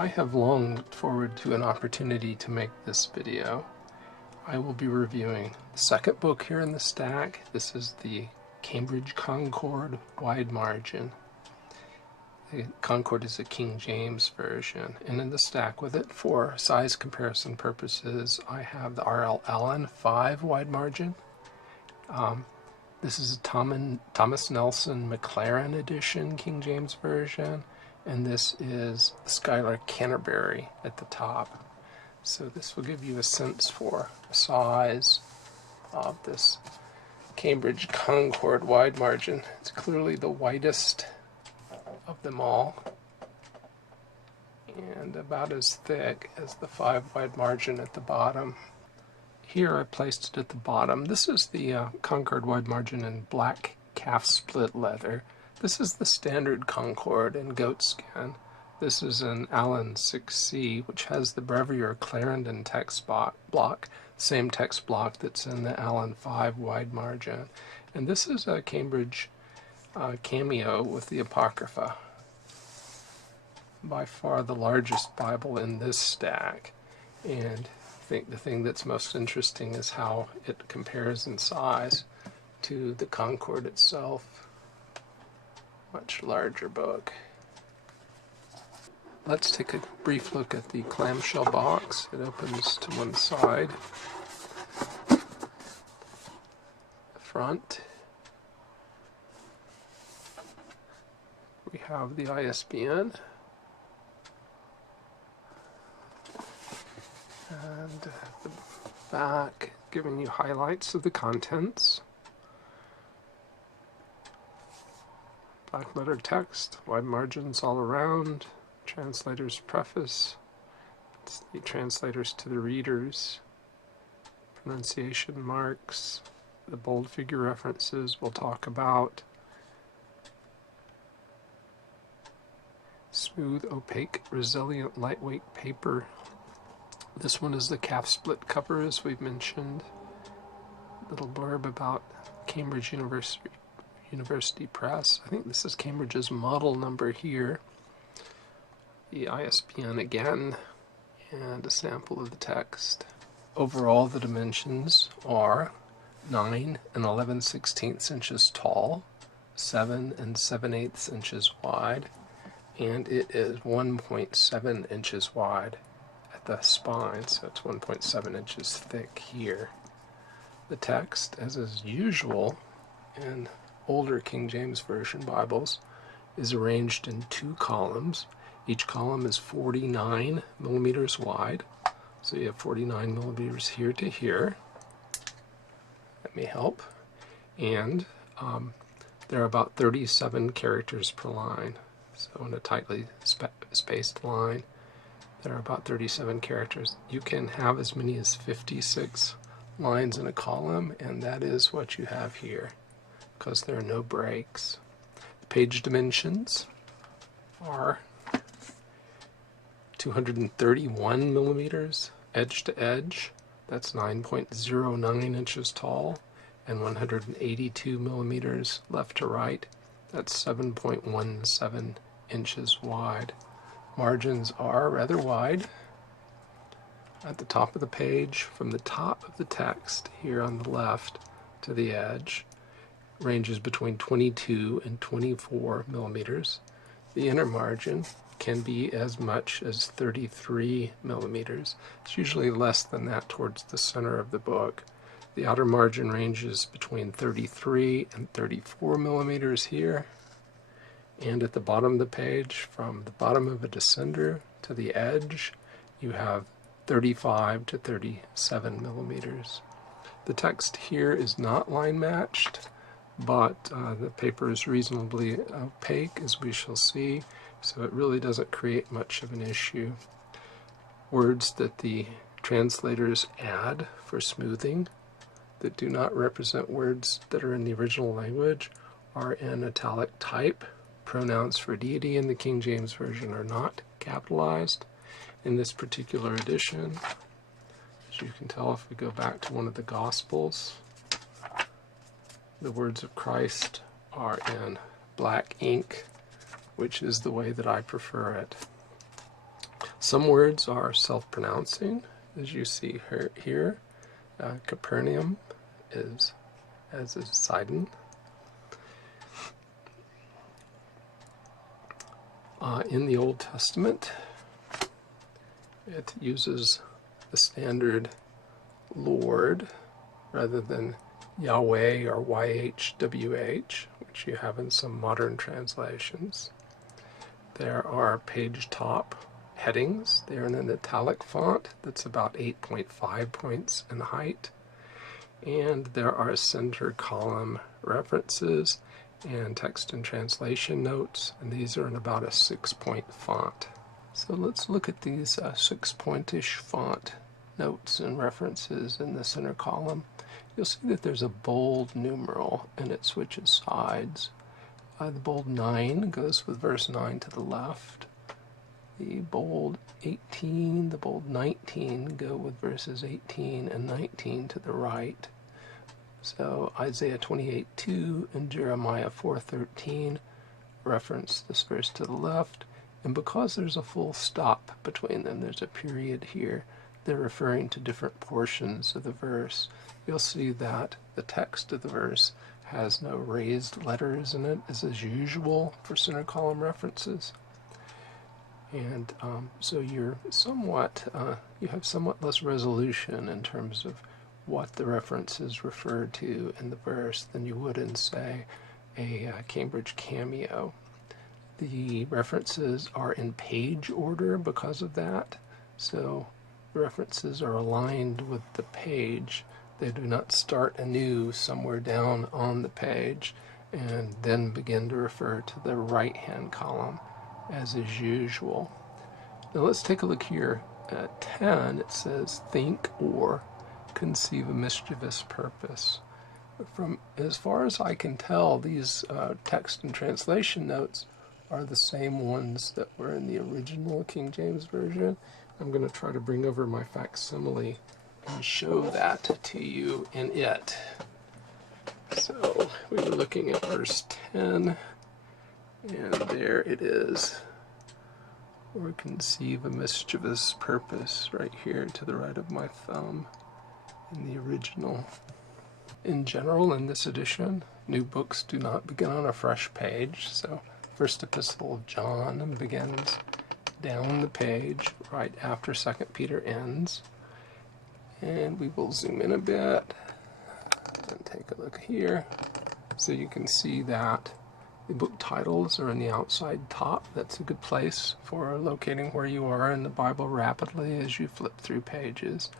I have long looked forward to an opportunity to make this video. I will be reviewing the second book here in the stack. This is the Cambridge Concord wide margin. The Concord is a King James version, and in the stack with it, for size comparison purposes, I have the R.L. Allen 5 wide margin. This is a Thomas Nelson McLaren edition King James version, and this is Schuyler Canterbury at the top. So this will give you a sense for the size of this Cambridge Concord wide margin. It's clearly the widest of them all, and about as thick as the 5 wide margin at the bottom. Here I placed it at the bottom. This is the Concord wide margin in black calf split leather. This is the standard Concord in goat skin. This is an Allen 6C, which has the Brevier Clarendon text block, same text block that's in the Allen 5 wide margin. And this is a Cambridge cameo with the Apocrypha. By far the largest Bible in this stack. And I think the thing that's most interesting is how it compares in size to the Concord itself. Much larger book. Let's take a brief look at the clamshell box. It opens to one side. The front. We have the ISBN. And the back giving you highlights of the contents. Black letter text, wide margins all around. Translator's preface. It's the translators to the readers. Pronunciation marks. The bold figure references we'll talk about. Smooth, opaque, resilient, lightweight paper. This one is the calf split cover, as we've mentioned. Little blurb about Cambridge University Press. I think this is Cambridge's model number here. The ISBN again, and a sample of the text. Overall, the dimensions are 9 and 11/16 inches tall, 7 and 7/8 inches wide, and it is 1.7 inches wide at the spine, so it's 1.7 inches thick here. The text, as is usual in older King James Version Bibles, is arranged in 2 columns. Each column is 49 millimeters wide, so you have 49 millimeters here to here. That may help. And there are about 37 characters per line. So in a tightly spaced line, there are about 37 characters. You can have as many as 56 lines in a column, and that is what you have here, because there are no breaks. The page dimensions are 231 millimeters edge to edge, that's 9.09 inches tall, and 182 millimeters left to right, that's 7.17 inches wide. Margins are rather wide. At the top of the page, from the top of the text here on the left to the edge, ranges between 22 and 24 millimeters. The inner margin can be as much as 33 millimeters. It's usually less than that towards the center of the book. The outer margin ranges between 33 and 34 millimeters here. And at the bottom of the page, from the bottom of a descender to the edge, you have 35 to 37 millimeters. The text here is not line matched, but the paper is reasonably opaque, as we shall see, so it really doesn't create much of an issue. Words that the translators add for smoothing that do not represent words that are in the original language are in italic type. Pronouns for deity in the King James Version are not capitalized. In this particular edition, as you can tell if we go back to one of the Gospels, the words of Christ are in black ink, which is the way that I prefer it. Some words are self-pronouncing, as you see here. Capernaum is as is Sidon. In the Old Testament, it uses the standard Lord rather than Yahweh or YHWH, which you have in some modern translations. There are page top headings. They're in an italic font that's about 8.5 points in height. And there are center column references and text and translation notes, and these are in about a 6-point font. So let's look at these 6-point-ish font notes and references in the center column. You'll see that there's a bold numeral and it switches sides. The bold 9 goes with verse 9 to the left. The bold 18, the bold 19 go with verses 18 and 19 to the right. So Isaiah 28:2 and Jeremiah 4:13 reference this verse to the left. And because there's a full stop between them, there's a period here, they're referring to different portions of the verse. You'll see that the text of the verse has no raised letters in it, as is usual for center column references. And so you're somewhat, you have somewhat less resolution in terms of what the reference is referred to in the verse than you would in, say, a Cambridge cameo. The references are in page order because of that. So the references are aligned with the page. They do not start anew somewhere down on the page and then begin to refer to the right-hand column, as is usual. Now let's take a look here. At 10, it says, think or conceive a mischievous purpose. From as far as I can tell, these text and translation notes are the same ones that were in the original King James Version. I'm going to try to bring over my facsimile and show that to you in it. So we were looking at verse 10, and there it is. Or conceive a mischievous purpose, right here to the right of my thumb in the original. In general, in this edition, new books do not begin on a fresh page. So First Epistle of John begins down the page right after 2 Peter ends. And we will zoom in a bit and take a look here. So you can see that the book titles are in the outside top. That's a good place for locating where you are in the Bible rapidly as you flip through pages.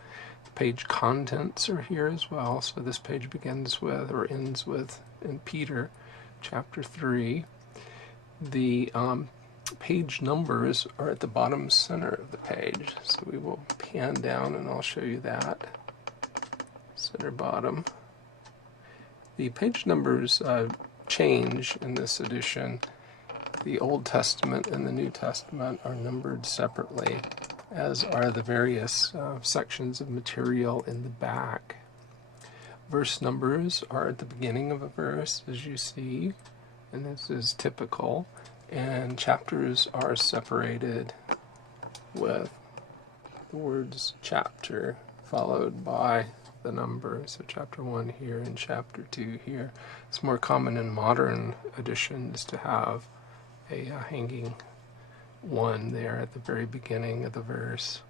The page contents are here as well. So this page begins with or ends with in Peter chapter 3. The page numbers are at the bottom center of the page. So we will pan down and I'll show you that. Center bottom. The page numbers change in this edition. The Old Testament and the New Testament are numbered separately, as are the various sections of material in the back. Verse numbers are at the beginning of a verse, as you see, and this is typical. And chapters are separated with the words chapter followed by the number. So chapter 1 here and chapter 2 here. It's more common in modern editions to have a hanging 1 there at the very beginning of the verse.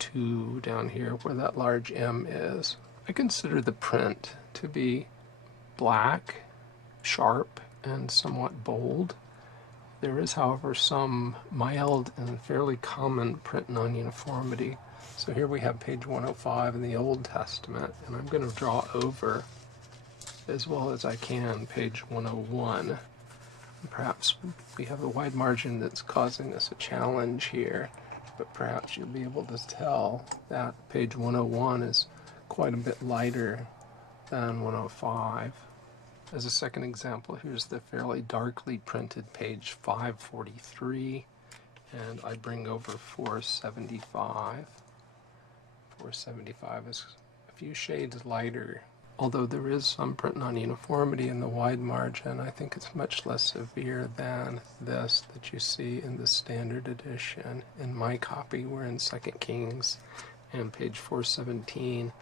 2 down here where that large M is. I consider the print to be black, sharp, and somewhat bold. There is, however, some mild and fairly common print non-uniformity. So here we have page 105 in the Old Testament, and I'm going to draw over, as well as I can, page 101. And perhaps we have a wide margin that's causing us a challenge here, but perhaps you'll be able to tell that page 101 is quite a bit lighter than 105. As a second example, here's the fairly darkly printed page 543, and I bring over 475. 475 is a few shades lighter Although there is some print non-uniformity in the wide margin, I think it's much less severe than this that you see in the standard edition. In my copy, we're in 2 Kings, and page 417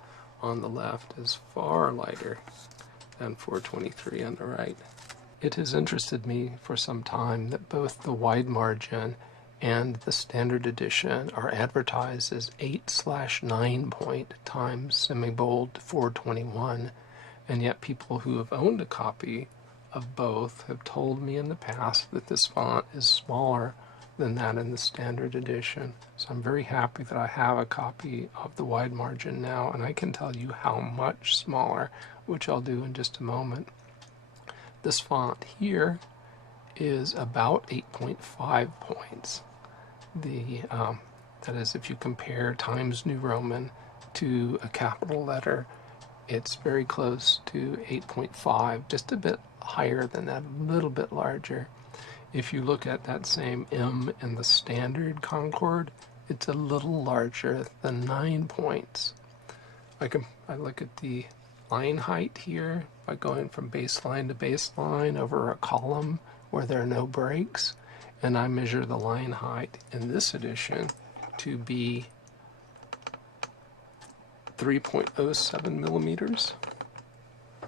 on the left is far lighter than 423 on the right. It has interested me for some time that both the wide margin and the standard edition are advertised as 8/9 point times semi-bold 421, and yet people who have owned a copy of both have told me in the past that this font is smaller than that in the standard edition. So I'm very happy that I have a copy of the wide margin now, and I can tell you how much smaller, which I'll do in just a moment. This font here is about 8.5 points. That is, if you compare Times New Roman to a capital letter, it's very close to 8.5, just a bit higher than that, a little bit larger. If you look at that same M in the standard Concord, it's a little larger than 9 points. I look at the line height here by going from baseline to baseline over a column where there are no breaks, and I measure the line height in this edition to be 3.07 millimeters.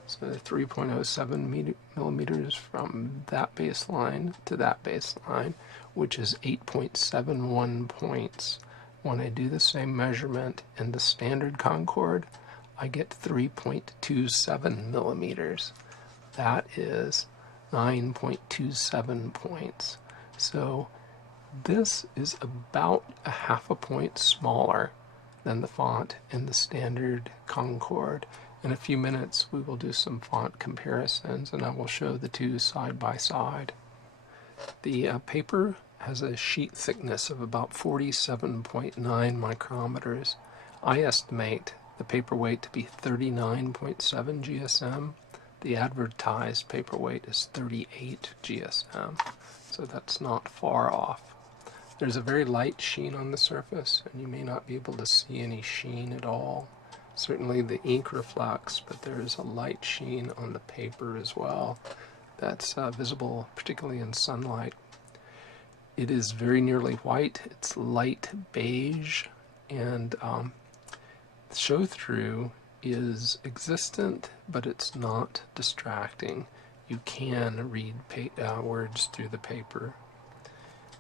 So 3.07 millimeters from that baseline to that baseline, which is 8.71 points. When I do the same measurement in the standard Concord, I get 3.27 millimeters. That is 9.27 points. So this is about a half a point smaller than the font in the standard Concord. In a few minutes we will do some font comparisons, and I will show the two side by side. The paper has a sheet thickness of about 47.9 micrometers. I estimate the paper weight to be 39.7 GSM. The advertised paper weight is 38 GSM, so that's not far off. There's a very light sheen on the surface, and you may not be able to see any sheen at all. Certainly the ink reflects, but there is a light sheen on the paper as well that's visible particularly in sunlight. It is very nearly white. It's light beige, and show-through is existent, but it's not distracting. You can read words through the paper.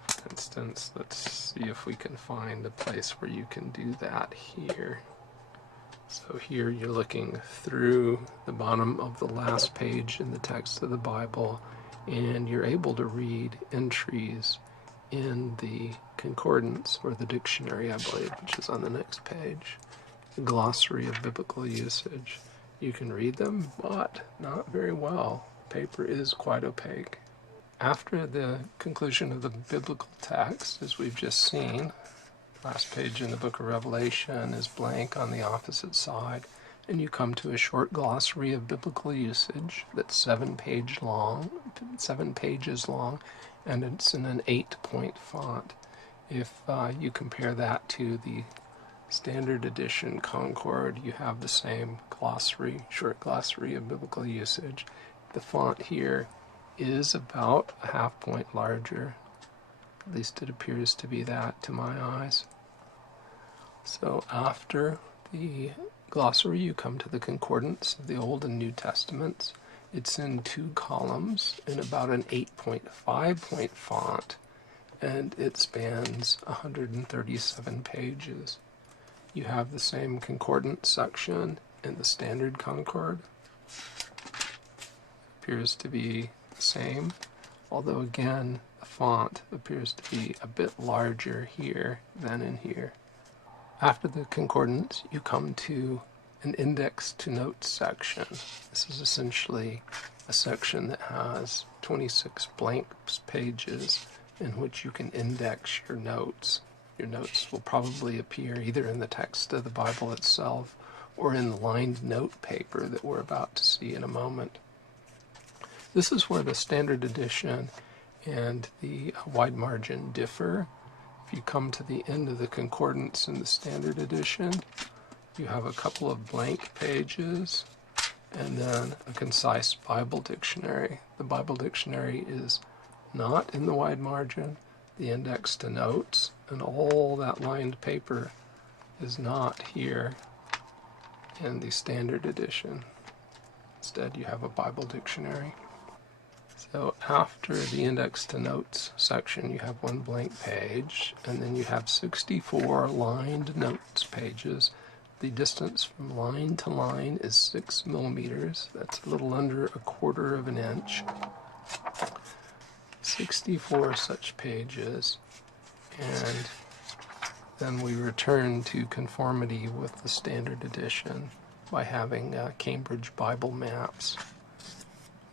For instance, let's see if we can find a place where you can do that here. So here you're looking through the bottom of the last page in the text of the Bible, and you're able to read entries in the Concordance, or the dictionary, I believe, which is on the next page. The Glossary of Biblical Usage. You can read them, but not very well. Paper is quite opaque. After the conclusion of the biblical text, as we've just seen, last page in the book of Revelation is blank on the opposite side, and you come to a short glossary of biblical usage that's 7 pages long, and it's in an 8-point font. If you compare that to the standard edition Concord, you have the same glossary, short glossary of biblical usage. The font here is about a half point larger. At least it appears to be that to my eyes. So after the glossary, you come to the Concordance of the Old and New Testaments. It's in 2 columns in about an 8.5 point font, and it spans 137 pages. You have the same concordance section in the standard Concord. Appears to be the same, although again the font appears to be a bit larger here than in here. After the concordance, you come to an index to notes section. This is essentially a section that has 26 blank pages in which you can index your notes. Your notes will probably appear either in the text of the Bible itself or in the lined note paper that we're about to see in a moment. This is where the standard edition and the wide margin differ. If you come to the end of the concordance in the standard edition, you have a couple of blank pages, and then a concise Bible dictionary. The Bible dictionary is not in the wide margin. The index to notes and all that lined paper is not here in the standard edition. Instead, you have a Bible dictionary. So after the index to notes section, you have one blank page, and then you have 64 lined notes pages. The distance from line to line is 6 millimeters. That's a little under 1/4 of an inch. 64 such pages, and then we return to conformity with the standard edition by having Cambridge Bible maps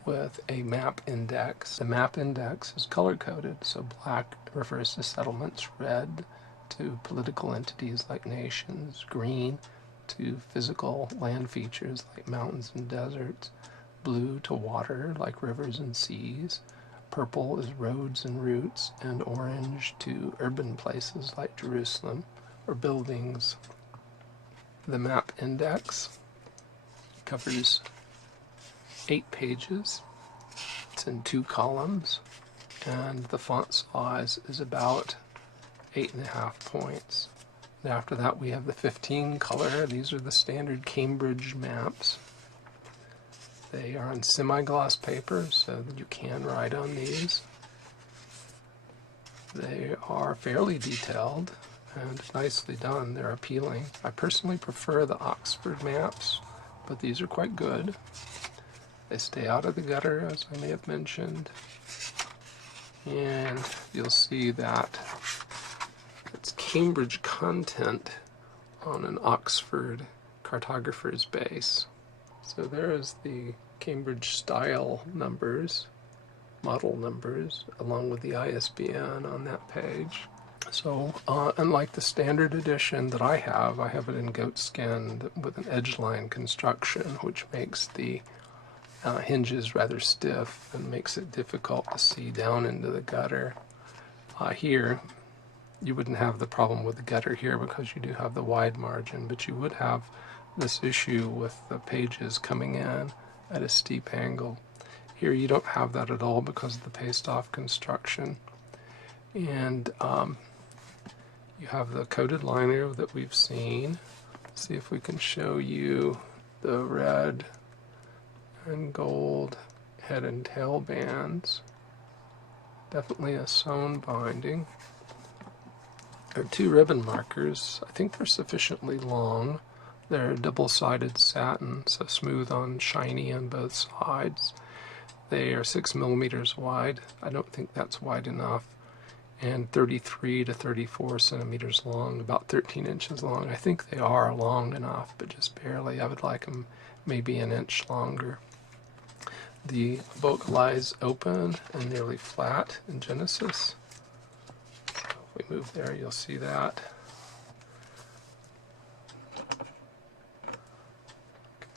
with a map index. The map index is color-coded, so black refers to settlements, red to political entities like nations, green to physical land features like mountains and deserts, blue to water like rivers and seas, purple is roads and routes, and orange to urban places like Jerusalem or buildings. The map index covers 8 pages. It's in 2 columns, and the font size is about 8.5 points. And after that we have the 15 color. These are the standard Cambridge maps. They are on semi-gloss paper, so that you can write on these. They are fairly detailed and nicely done. They're appealing. I personally prefer the Oxford maps, but these are quite good. They stay out of the gutter, as I may have mentioned. And you'll see that it's Cambridge content on an Oxford cartographer's base. So there is the Cambridge style numbers, model numbers, along with the ISBN on that page. So unlike the standard edition that I have it in goat skin with an edge line construction, which makes the hinges rather stiff and makes it difficult to see down into the gutter. Here, you wouldn't have the problem with the gutter here because you do have the wide margin, but you would have this issue with the pages coming in at a steep angle. Here you don't have that at all because of the paste-off construction. And you have the coated liner that we've seen. Let's see if we can show you the red and gold head and tail bands. Definitely a sewn binding. There are 2 ribbon markers. I think they're sufficiently long. They're double-sided satin, so smooth on shiny on both sides. They are 6 millimeters wide. I don't think that's wide enough. And 33 to 34 centimeters long, about 13 inches long. I think they are long enough, but just barely. I would like them maybe an inch longer. The book lies open and nearly flat in Genesis. So if we move there, you'll see that.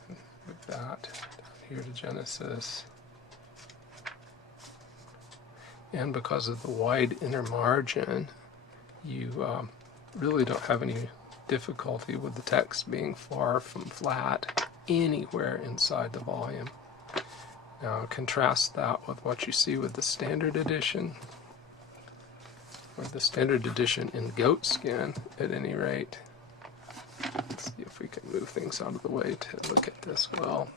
Move that down here to Genesis. And because of the wide inner margin, you really don't have any difficulty with the text being far from flat anywhere inside the volume. Now contrast that with what you see with the standard edition, or the standard edition in goat skin at any rate. Let's see if we can move things out of the way to look at this well.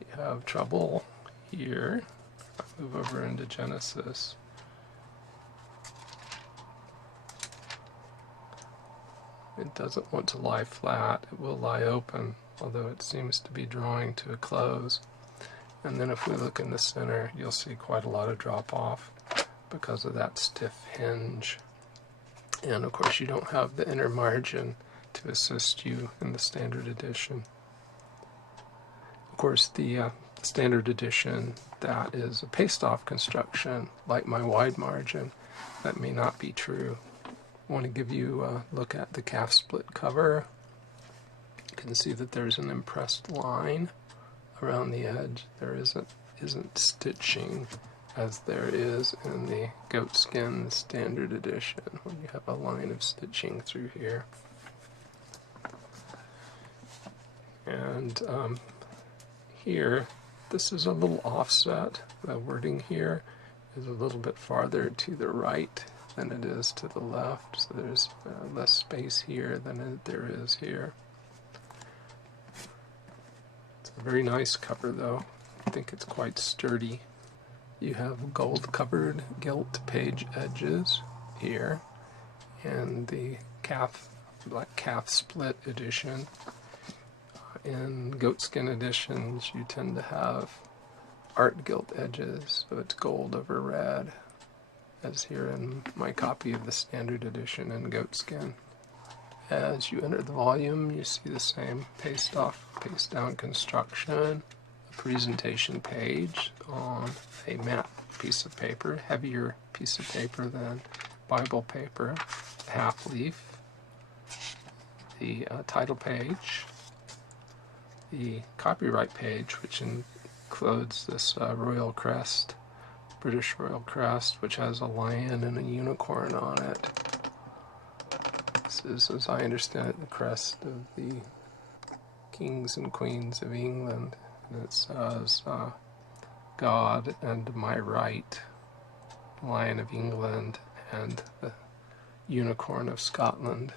You have trouble here. I'll move over into Genesis. It doesn't want to lie flat. It will lie open, although it seems to be drawing to a close. And then if we look in the center, you'll see quite a lot of drop off because of that stiff hinge. And of course you don't have the inner margin to assist you in the standard edition. Of course the standard edition, that is a paste-off construction, like my wide margin, that may not be true. I want to give you a look at the calf split cover. You can see that there's an impressed line around the edge. There isn't stitching as there is in the goat skin standard edition, when you have a line of stitching through here. And here, this is a little offset. The wording here is a little bit farther to the right than it is to the left, so there's less space here than there is here. It's a very nice cover though. I think it's quite sturdy. You have gold-covered gilt page edges here, and the black calf split edition. In goatskin editions, you tend to have art gilt edges, so it's gold over red, as here in my copy of the standard edition in goatskin. As you enter the volume, you see the same paste-off, paste-down construction, a presentation page on a matte piece of paper, heavier piece of paper than Bible paper, half leaf, the title page, the copyright page, which includes this royal crest, British royal crest, which has a lion and a unicorn on it. This is, as I understand it, the crest of the kings and queens of England. And it says, God and my right, Lion of England, and the unicorn of Scotland.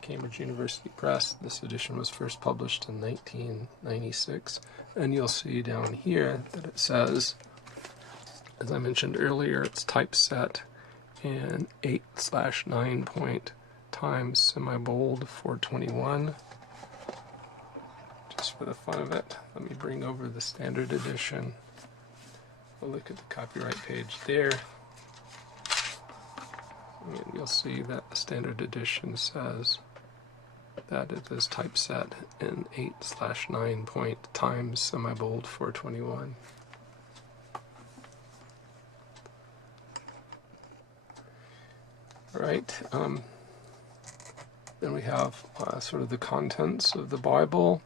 Cambridge University Press. This edition was first published in 1996, and you'll see down here that it says, as I mentioned earlier, it's typeset in 8/9 point times semi-bold 421. Just for the fun of it, let me bring over the standard edition. We'll look at the copyright page there, and you'll see that the standard edition says that it is typeset in 8/9 point times semi-bold 421. Right, then we have sort of the contents of the Bible,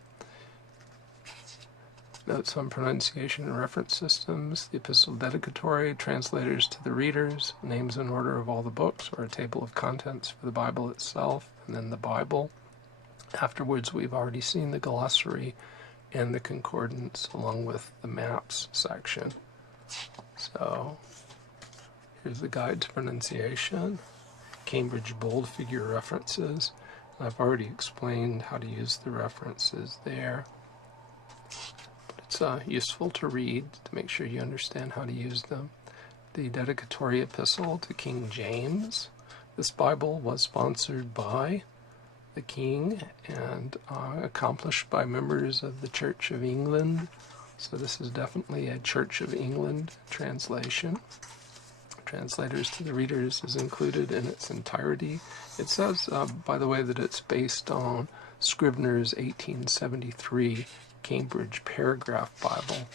notes on pronunciation and reference systems, the Epistle dedicatory, translators to the readers, names and order of all the books, or a table of contents for the Bible itself, and then the Bible. Afterwards, we've already seen the Glossary and the Concordance, along with the maps section. So here's the guide to pronunciation, Cambridge bold figure references. I've already explained how to use the references there. But it's useful to read to make sure you understand how to use them. The dedicatory epistle to King James. This Bible was sponsored by the King and accomplished by members of the Church of England. So this is definitely a Church of England translation. Translators to the readers is included in its entirety. It says, by the way, that it's based on Scribner's 1873 Cambridge Paragraph Bible,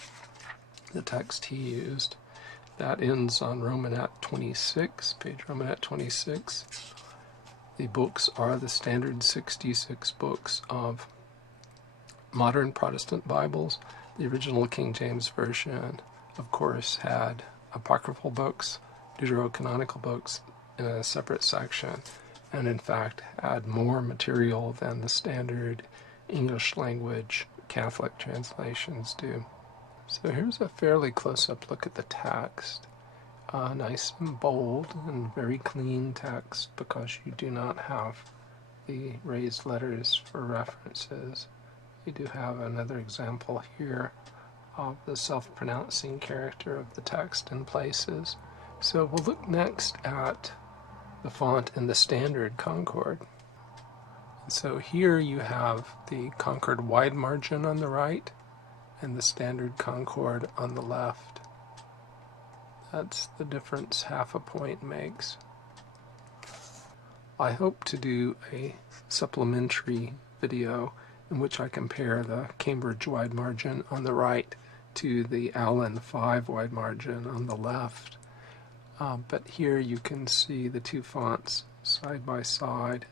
the text he used. That ends on Romanette 26, page Romanette 26. The books are the standard 66 books of modern Protestant Bibles. The original King James Version, of course, had apocryphal books, deuterocanonical books in a separate section, and in fact had more material than the standard English language Catholic translations do. So here's a fairly close-up look at the text. Nice and bold and very clean text because you do not have the raised letters for references. You do have another example here of the self-pronouncing character of the text in places. So we'll look next at the font in the standard Concord. And so here you have the Concord wide margin on the right and the standard Concord on the left. That's the difference half a point makes. I hope to do a supplementary video in which I compare the Cambridge wide margin on the right to the Allen 5 wide margin on the left. But here you can see the two fonts side by side.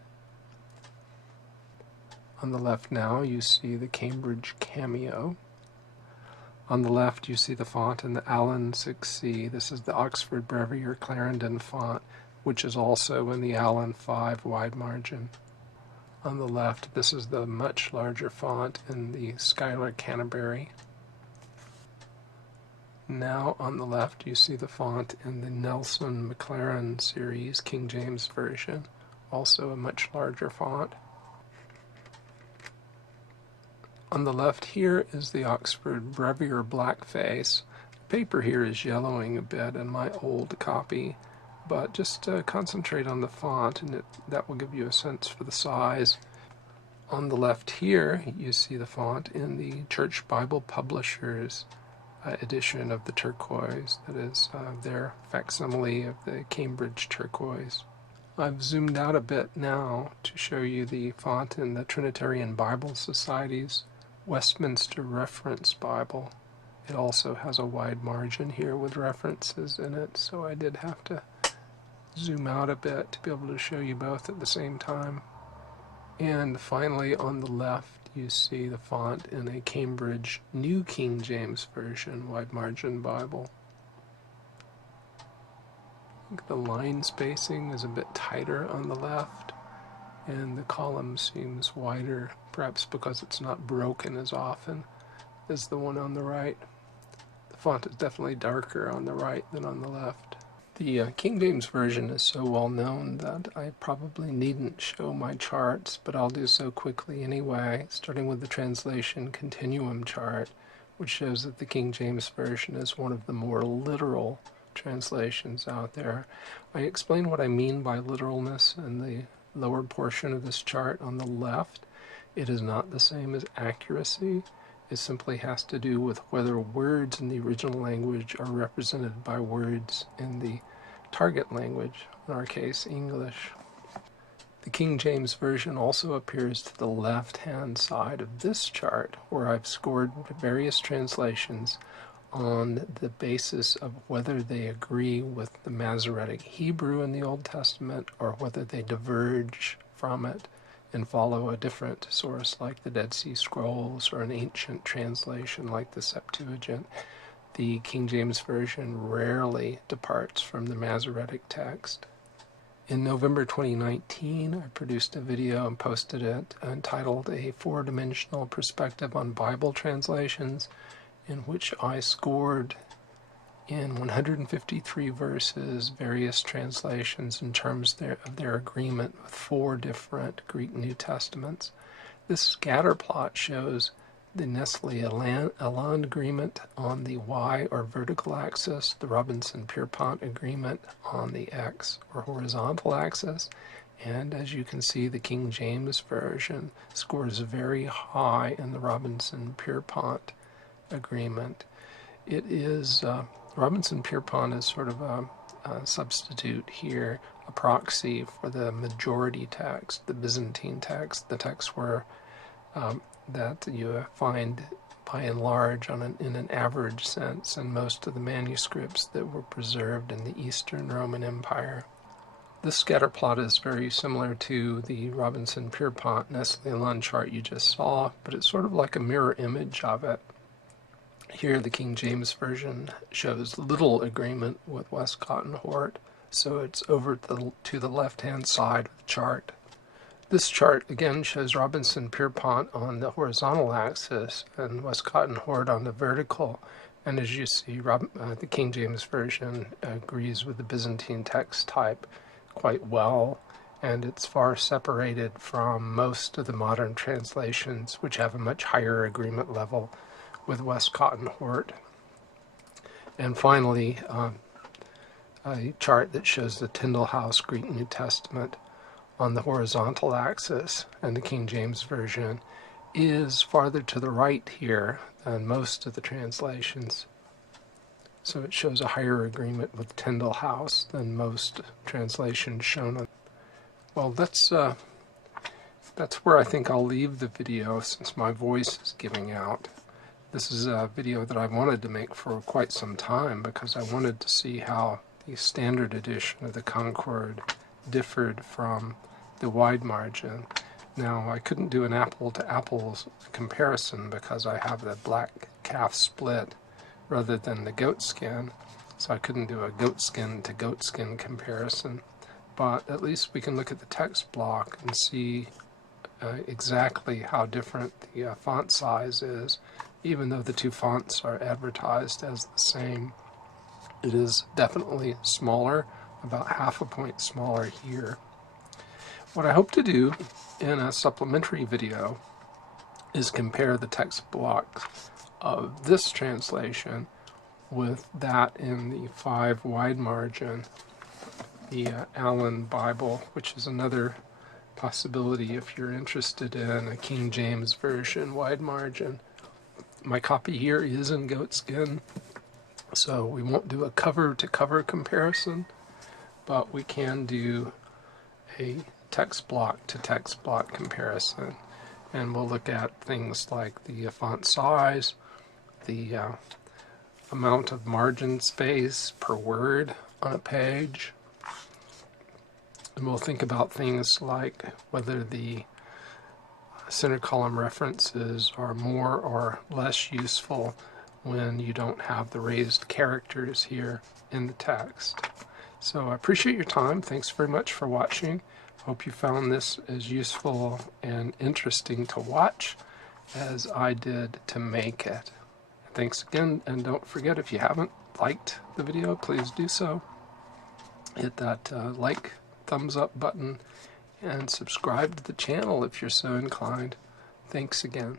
On the left now you see the Cambridge Cameo. On the left you see the font in the Allen 6C. This is the Oxford Brevier Clarendon font, which is also in the Allen 5 wide margin. On the left, this is the much larger font in the Schuyler Canterbury. Now on the left you see the font in the Nelson McLaren series King James Version, also a much larger font. On the left here is the Oxford Brevier Blackface. The paper here is yellowing a bit in my old copy, but just concentrate on the font and that will give you a sense for the size. On the left here you see the font in the Church Bible Publishers edition of the turquoise, that is their facsimile of the Cambridge turquoise. I've zoomed out a bit now to show you the font in the Trinitarian Bible Society's Westminster Reference Bible. It also has a wide margin here with references in it, so I did have to zoom out a bit to be able to show you both at the same time. And finally on the left you see the font in a Cambridge New King James Version wide margin Bible. I think the line spacing is a bit tighter on the left and the column seems wider, perhaps because it's not broken as often as the one on the right. The font is definitely darker on the right than on the left. The King James Version is so well known that I probably needn't show my charts, but I'll do so quickly anyway, starting with the translation continuum chart, which shows that the King James Version is one of the more literal translations out there. I explain what I mean by literalness in the lower portion of this chart on the left. It is not the same as accuracy. It simply has to do with whether words in the original language are represented by words in the target language, in our case, English. The King James Version also appears to the left-hand side of this chart, where I've scored various translations on the basis of whether they agree with the Masoretic Hebrew in the Old Testament or whether they diverge from it and follow a different source like the Dead Sea Scrolls or an ancient translation like the Septuagint. The King James Version rarely departs from the Masoretic text. In November 2019, I produced a video and posted it entitled A Four-Dimensional Perspective on Bible Translations, in which I scored in 153 verses various translations in terms of their agreement with four different Greek New Testaments. This scatter plot shows the Nestle-Aland agreement on the Y or vertical axis, the Robinson-Pierpont agreement on the X or horizontal axis, and as you can see, the King James Version scores very high in the Robinson-Pierpont agreement. It is Robinson-Pierpont is sort of a substitute here, a proxy for the majority text, the Byzantine text, the text where that you find by and large in an average sense in most of the manuscripts that were preserved in the Eastern Roman Empire. This scatter plot is very similar to the Robinson-Pierpont Nestle-Aland chart you just saw, but it's sort of like a mirror image of it. Here the King James Version shows little agreement with Westcott and Hort, so it's over to the left-hand side of the chart. This chart again shows Robinson-Pierpont on the horizontal axis and Westcott and Hort on the vertical, and as you see, the King James Version agrees with the Byzantine text type quite well, and it's far separated from most of the modern translations, which have a much higher agreement level with Westcott and Hort. And finally, a chart that shows the Tyndale House Greek New Testament on the horizontal axis, and the King James Version is farther to the right here than most of the translations. So it shows a higher agreement with Tyndale House than most translations shown on. Well, that's where I think I'll leave the video since my voice is giving out. This is a video that I wanted to make for quite some time because I wanted to see how the standard edition of the Concord differed from the wide margin. Now, I couldn't do an apple-to-apple comparison because I have the black calf split rather than the goat skin, so I couldn't do a goat skin to goat skin comparison. But at least we can look at the text block and see exactly how different the font size is. Even though the two fonts are advertised as the same, it is definitely smaller, about half a point smaller here. What I hope to do in a supplementary video is compare the text block of this translation with that in the 5 wide margin, the Allen Bible, which is another possibility if you're interested in a King James Version wide margin. My copy here is in goatskin, so we won't do a cover-to-cover comparison, but we can do a text block to text block comparison, and we'll look at things like the font size, the amount of margin space per word on a page, and we'll think about things like whether the center column references are more or less useful when you don't have the raised characters here in the text. So I appreciate your time. Thanks very much for watching. Hope you found this as useful and interesting to watch as I did to make it. Thanks again, and don't forget, if you haven't liked the video, please do so. Hit that like, thumbs up button, and subscribe to the channel if you're so inclined. Thanks again.